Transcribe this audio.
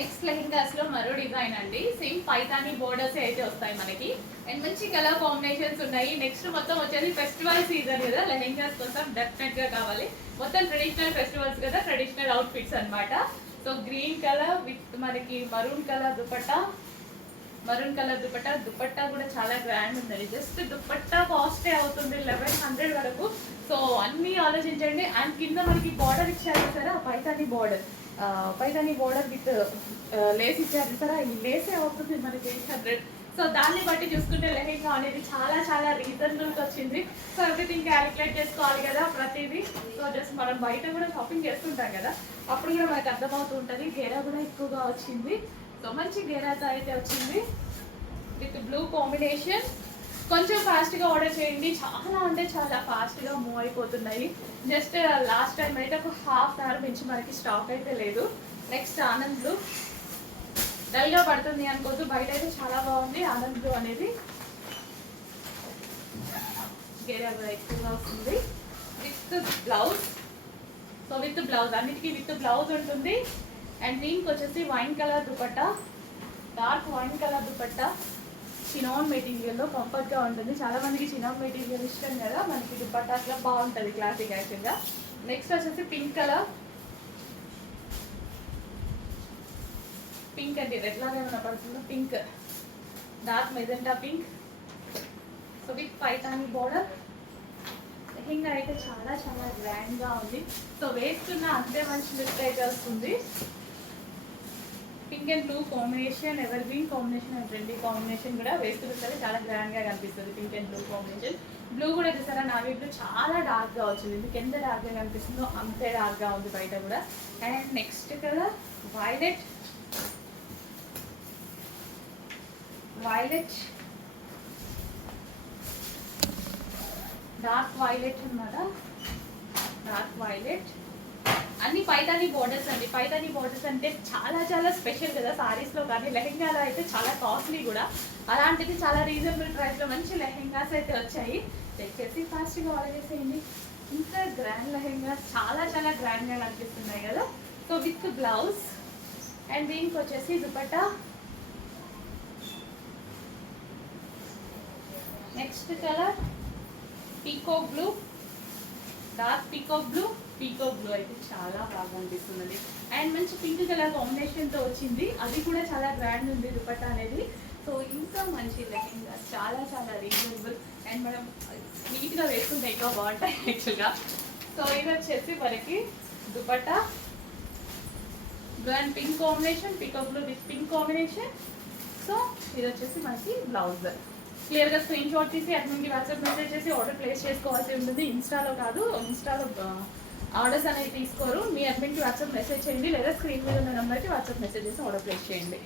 Next lehengas లో మరో design అండి. సేమ్ పైతాని బోర్డర్స్ అయితే వస్తాయి మనకి అండ్ మంచి కలర్ కాంబినేషన్స్ ఉన్నాయి. నెక్స్ట్ మొత్తం వచ్చేసి ఫెస్టివల్ సీజన్ కదా, లెహెంగాస్ కోసం డెఫినెట్ గా కావాలి. మొత్తం ట్రెడిషనల్ ఫెస్టివల్స్ కదా, ట్రెడిషనల్ అవుట్ ఫిట్స్ అనమాట. సో గ్రీన్ కలర్ విత్ మనకి maroon colour dupatta, maroon colour dupatta. Dupatta కూడా చాలా గ్రాండ్ ఉందండి. జస్ట్ దుపట్టా కాస్టే అవుతుంది 1100 వరకు. సో అన్నీ ఆలోచించండి. అండ్ కింద మనకి బార్డర్ ఇచ్చారు సరే, Paithani border, Paithani border with lace ఇచ్చారు సరే, ఈ లేసే అవుతుంది మనకి 800. సో దాన్ని బట్టి చూసుకుంటే లెహెంగా అనేది చాలా చాలా రీజనబుల్గా వచ్చింది. సో ఎవ్రీథింగ్ క్యాలిక్యులేట్ చేసుకోవాలి కదా ప్రతిదీ. సో జస్ట్ మనం బయట కూడా షాపింగ్ చేస్తుంటాం కదా, అప్పుడు కూడా మనకు అర్థమవుతూ ఉంటుంది. గేరా కూడా ఎక్కువగా వచ్చింది. సో మంచి గేరాతో అయితే వచ్చింది విత్ బ్లూ కాంబినేషన్. కొంచెం ఫాస్ట్గా ఆర్డర్ చేయండి, చాలా అంటే చాలా ఫాస్ట్గా మూవ్ అయిపోతున్నాయి. జస్ట్ లాస్ట్ టైం అయితే ఒక ½ అవర్ మించి మనకి స్టాక్ అయితే లేదు. నెక్స్ట్ ఆనంద్ బ్లూ, డల్గా పడుతుంది అనుకోవద్దు, బయట అయితే చాలా బాగుంది ఆనంద్ బ్లూ అనేది. గేరా కూడా ఎక్కువగా వస్తుంది with blouse. So with blouse, అన్నిటికీ విత్ బ్లౌజ్ ఉంటుంది. అండ్ దీనికి వచ్చేసి wine colour dupatta, dark wine colour dupatta, chinon మెటీరియల్లో కంఫర్ట్గా ఉంటుంది. చాలా మందికి చినాన్ మెటీరియల్ ఇష్టం కదా, మనకి దుపట్టా అట్లా బాగుంటుంది క్లాసిక్ యాక్చువల్గా. నెక్స్ట్ వచ్చేసి పింక్ కలర్, పింక్ అండి రెడ్ లాగా ఏమైనా పడుతుందో pink, dark magenta pink. So with Paithani border. Lehenga అయితే చాలా చాలా గ్రాండ్గా ఉంది. సో వేసుకున్న అంతే మంచి లుక్ అయితే వస్తుంది. Pink and blue combination, ever green combination and trendy combination కూడా వేసుకుంటే చాలా గ్రాండ్గా కనిపిస్తుంది. Pink and blue combination. Blue కూడా చూసారా, నావీ బ్లూ చాలా డార్క్గా వచ్చింది. మీకు ఎంత డార్క్గా కనిపిస్తుందో అంతే డార్క్గా ఉంది బయట కూడా. And next colour violet, violet, dark violet అన్నమాట, డార్క్ వైలెట్. అన్ని పైతాని బోర్డర్స్ అండి. పైతాని బోర్డర్స్ అంటే చాలా చాలా స్పెషల్ కదా సారీస్లో, కానీ లెహెంగాలో అయితే చాలా కాస్ట్లీ కూడా. అలాంటిది చాలా రీజనబుల్ ప్రైస్లో మంచి లెహెంగాస్ అయితే వచ్చాయి. చెక్ చేసి ఫాస్ట్గా ఆర్డర్ చేసేయండి. ఇంత గ్రాండ్ లెహెంగా చాలా చాలా గ్రాండ్గా కనిపిస్తున్నాయి కదా. సో విత్ బ్లౌజ్ అండ్ దీనికి వచ్చేసి dupatta. Next colour peacock blue, dark peacock blue. Peacock blue అయితే చాలా బాగా అనిపిస్తుంది. అండ్ మంచి పింక్ కలర్ కాంబినేషన్తో వచ్చింది, అది కూడా చాలా గ్రాండ్ ఉంది దుపట్టా అనేది. సో ఇంకా మంచి లెహెంగా, చాలా చాలా రీజనబుల్ అండ్ మనం నీట్గా వేసుకుంటే ఎక్కువ బాగుంటాయి యాక్చువల్గా. సో ఇది వచ్చేసి మనకి dupatta blue and pink combination, peacock blue with pink combination. So ఇది వచ్చేసి మనకి బ్లౌజ్. క్లియర్గా స్క్రీన్ షాట్ తీసి అడ్మిన్కి వాట్సాప్ మెసేజ్ చేసి ఆర్డర్ ప్లేస్ చేసుకోవాల్సి ఉంటుంది. ఇన్స్టాలో కాదు, ఇన్స్టాలో ఆర్డర్స్ అనేవి తీసుకోరు. మీ అడ్మిన్కి వాట్సాప్ మెసేజ్ చేయండి, లేదా స్క్రీన్ మీద ఉన్న నెంబర్కి వాట్సాప్ మెసేజ్ చేసి ఆర్డర్ ప్లేస్ చేయండి.